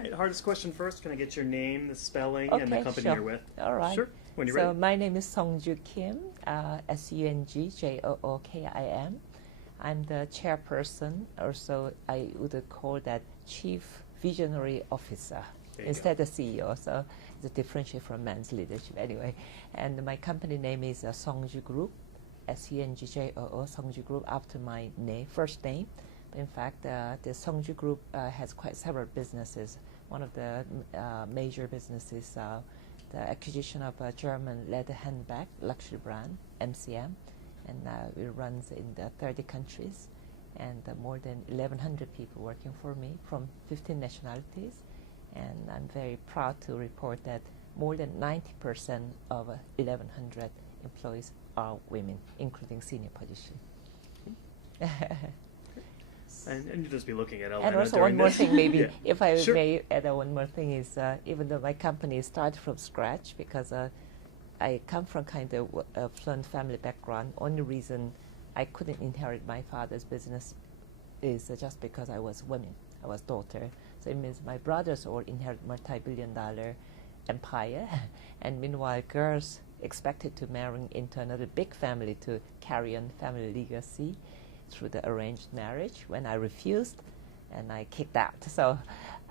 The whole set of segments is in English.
Right, hardest question first. Can I get your name, the spelling, and the Okay, company sure. you're with? All right. Sure. When you're So ready. my name is Sungju Kim, SUNGJOOKIM. I'm the chairperson, or so I would call that Chief Visionary Officer instead of CEO. So it's a differentiate from men's leadership anyway. And my company name is Sungju Group, SUNGJOO, Sungju Group, after my first name. In fact, the Sungju Group has quite several businesses. One of the major businesses, the acquisition of a German leather handbag luxury brand, MCM, and it runs in 30 countries, and more than 1,100 people working for me from 15 nationalities. And I'm very proud to report that more than 90% of 1,100 employees are women, including senior position. And you'll just be looking at Elena And also during one more this. thing, maybe, Yeah. if I Sure. may add one more thing is, even though my company started from scratch, because I come from kind of affluent family background, only reason I couldn't inherit my father's business is just because I was woman, I was daughter. So it means my brothers all inherit multi-billion-dollar empire, and meanwhile girls expected to marry into another big family to carry on family legacy through the arranged marriage. When I refused, and I kicked out. So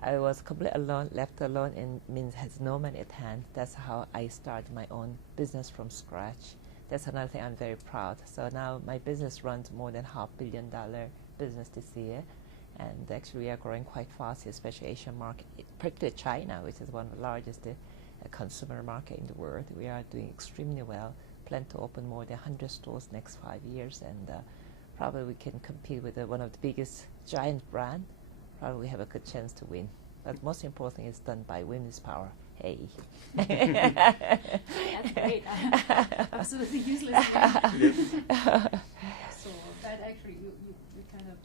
I was completely alone, left alone, and means has no money at hand. That's how I started my own business from scratch. That's another thing I'm very proud. So now my business runs more than $500 million business this year. And actually we are growing quite fast, especially Asian market, particularly China, which is one of the largest consumer market in the world. We are doing extremely well. Plan to open more than 100 stores next 5 years, and probably we can compete with one of the biggest giant brand. Probably we have a good chance to win. But most important is done by women's power. Hey. That's great. Absolutely useless. So that actually you kind of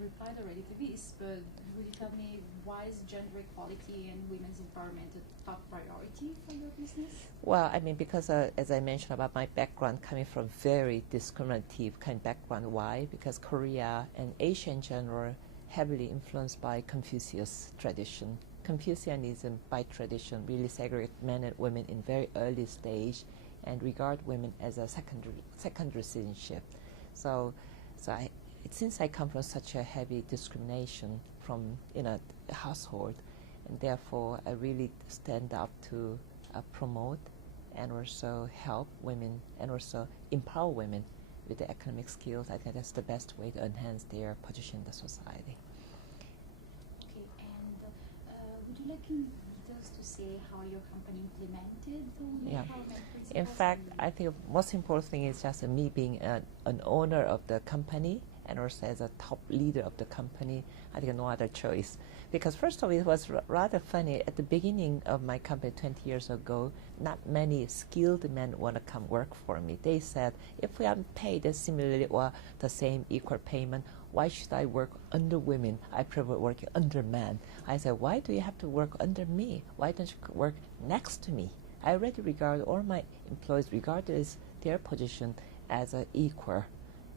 replied already to this, but would you tell me why is gender equality and women's empowerment a top priority for your business? Well, I mean, because as I mentioned about my background coming from very discriminative kind of background. Why? Because Korea and Asia in general heavily influenced by Confucius tradition. Confucianism by tradition really segregate men and women in very early stage and regard women as a secondary citizenship. So since I come from such a heavy discrimination from household, and therefore I really stand up to promote and also help women and also empower women with the economic skills. I think that's the best way to enhance their position in the society. Okay, and would you like in details to say how your company implemented the women empowerment principles? In fact, I think the most important thing is just me being an owner of the company, and also as a top leader of the company. I think no other choice. Because first of all, it was rather funny. At the beginning of my company 20 years ago, not many skilled men want to come work for me. They said, if we are paid similarly or the same equal payment, why should I work under women? I prefer working under men. I said, why do you have to work under me? Why don't you work next to me? I already regard all my employees, regardless their position, as equal,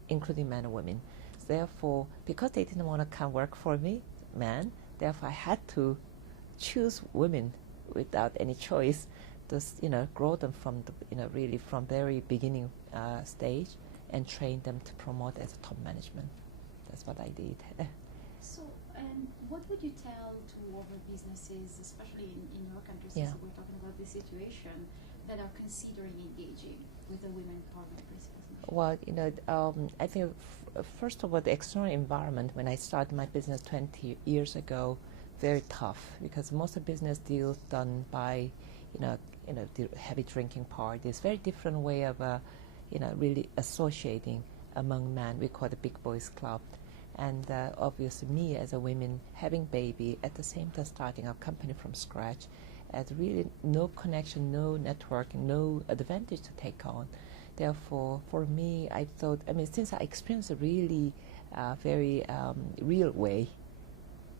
including men and women. Therefore, because they didn't want to come work for me, men, therefore I had to choose women without any choice to grow them from the, really from very beginning stage and train them to promote as a top management. That's what I did. So, and what would you tell to other businesses, especially in your country, since we're talking about this situation, that are considering engaging with the women empowerment principles? Well, I think first of all, the external environment when I started my business 20 years ago, very tough, because most of business deals done by, the heavy drinking parties, very different way of, really associating among men. We call it the big boys club. And obviously me as a woman having baby, at the same time starting a company from scratch, had really no connection, no network, no advantage to take on. Therefore, for me, I thought, since I experienced a really very real way,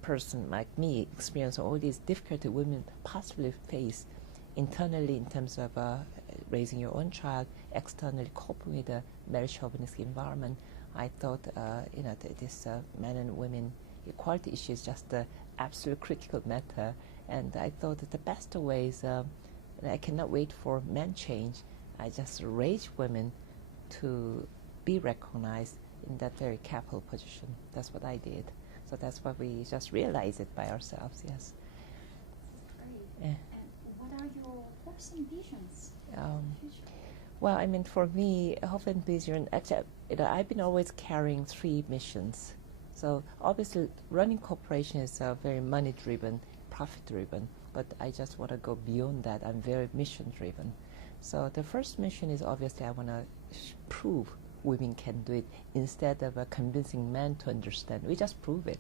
person like me experience all these difficulties women possibly face internally in terms of raising your own child, externally coping with the male chauvinistic environment, I thought, this men and women equality issue is just absolute critical matter. And I thought that the best way is, I cannot wait for men change. I just raise women to be recognized in that very capital position. That's what I did. So that's what we just realized it by ourselves, yes. Great. Yeah. And what are your hopes and visions for the future? Well, I mean, for me, hope and vision, actually, I've been always carrying 3 missions. So obviously, running corporation is very money-driven, profit-driven, but I just want to go beyond that. I'm very mission-driven. So the first mission is obviously I want to prove women can do it instead of convincing men to understand. We just prove it.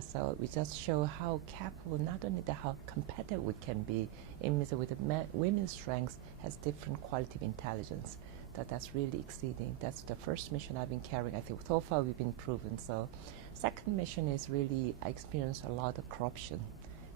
So we just show how capable, not only how competitive we can be, it means that with women's strengths has different quality of intelligence. That's really exceeding. That's the first mission I've been carrying. I think so far we've been proven. So second mission is really, I experience a lot of corruption.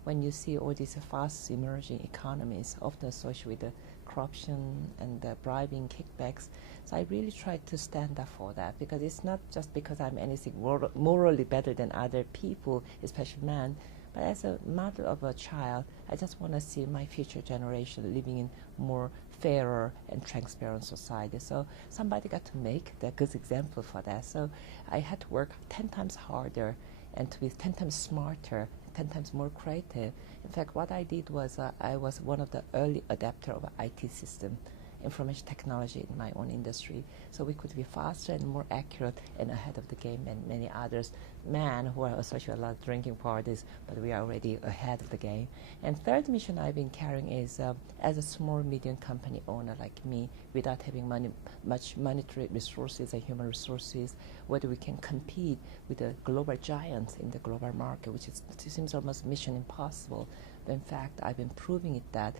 When you see all these fast emerging economies, often associated with the corruption and the bribing, kickbacks. So I really try to stand up for that, because it's not just because I'm anything morally better than other people, especially men, but as a mother of a child, I just want to see my future generation living in more fairer and transparent society. So somebody got to make the good example for that. So I had to work 10 times harder and to be 10 times smarter, 10 times more creative. In fact, what I did was I was one of the early adapter of IT system, information technology in my own industry. So we could be faster and more accurate and ahead of the game than many others. Men who are associated with a lot of drinking parties, but we are already ahead of the game. And third mission I've been carrying is as a small, medium company owner like me, without having much monetary resources and human resources, whether we can compete with the global giants in the global market, which it seems almost mission impossible. But in fact, I've been proving it that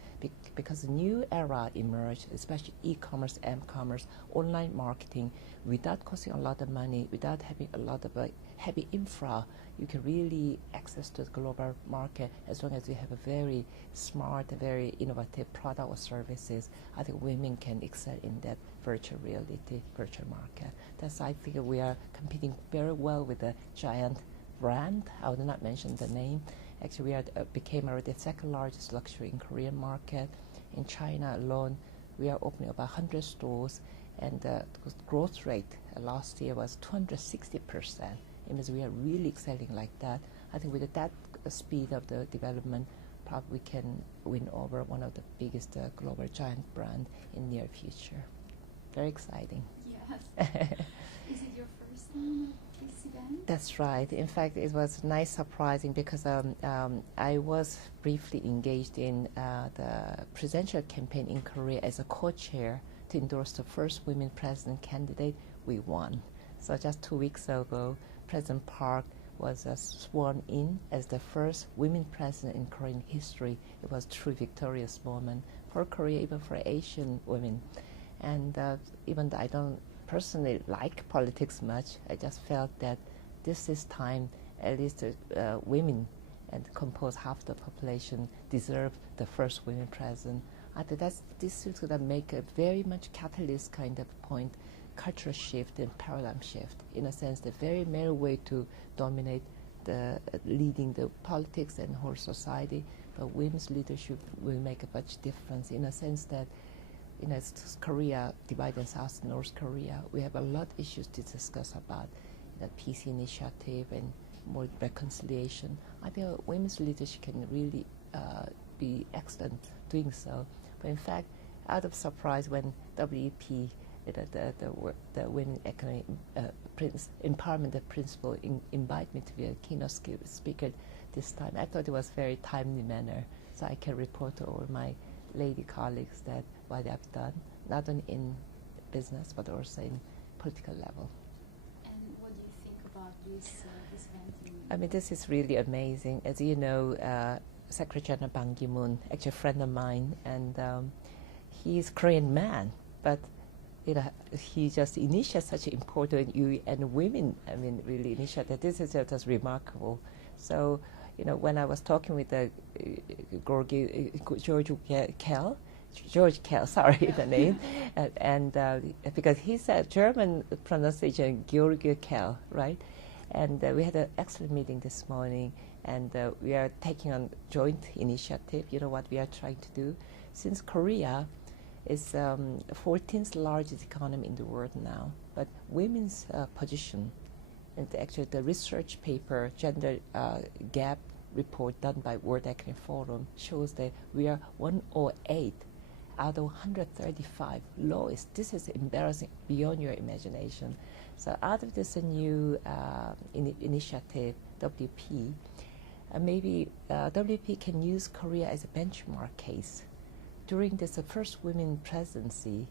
because a new era emerged, especially e-commerce, m-commerce, online marketing, without costing a lot of money, without having a lot of heavy infra, you can really access to the global market as long as you have a very smart, very innovative product or services. I think women can excel in that virtual reality, virtual market. That's, I think we are competing very well with the giant brand. I will not mention the name. Actually, we became already the second largest luxury in Korean market. In China alone, we are opening about 100 stores, and the growth rate last year was 260%. It means we are really excelling like that. I think with that speed of the development, probably we can win over one of the biggest global giant brand in near future. Very exciting. Yes. Is it your first time at this event? That's right. In fact, it was nice surprising because I was briefly engaged in the presidential campaign in Korea as a co-chair to endorse the first women president candidate. We won. So just 2 weeks ago, President Park was sworn in as the first women president in Korean history. It was a true victorious moment for Korea, even for Asian women. And even though I don't personally like politics much, I just felt that this is time, at least women, and compose half the population, deserve the first women president. I think this is going to make a very much catalyst kind of point, cultural shift and paradigm shift. In a sense, the very male way to dominate the leading the politics and whole society, but women's leadership will make a much difference in a sense that, you know, it's Korea, divided South and North Korea. We have a lot of issues to discuss about the peace initiative and more reconciliation. I think women's leadership can really be excellent doing so. But in fact, out of surprise when WEP, the Women Economic Empowerment Principle, invite me to be a keynote speaker this time, I thought it was very timely manner, so I can report to all my lady colleagues that what I've done, not only in business but also in political level. And what do you think about this event? I mean, this is really amazing. As you know, Secretary General Ban Ki-moon, actually a friend of mine, and he's a Korean man, but you know, he just initiated such an important UN women, I mean, really initiated. This is just remarkable. So, you know, when I was talking with the George Kell, sorry, the name, and because he said German pronunciation, Georg Kell, right? And we had an excellent meeting this morning, And we are taking on joint initiative. You know what we are trying to do? Since Korea is 14th largest economy in the world now, but women's position, and actually the research paper, gender gap report done by World Economic Forum shows that we are 108 out of 135 lowest. This is embarrassing beyond your imagination. So out of this new initiative, WP, maybe WP can use Korea as a benchmark case. During this first women presidency,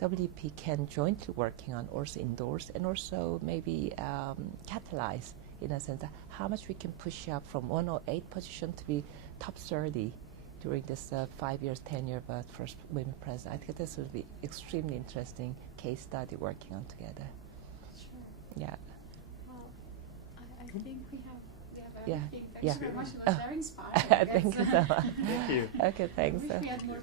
WP can jointly working on also endorse and also maybe catalyze, in a sense, how much we can push up from 108 position to be top 30 during this 5 years, 10 year of first women president. I think this would be extremely interesting case study working on together. Sure. Yeah. Well, I think we have Yeah. everything. Thank Yeah. you very much. It was very inspiring. Thank you so much. Thank you. Okay, I thanks. wish we had more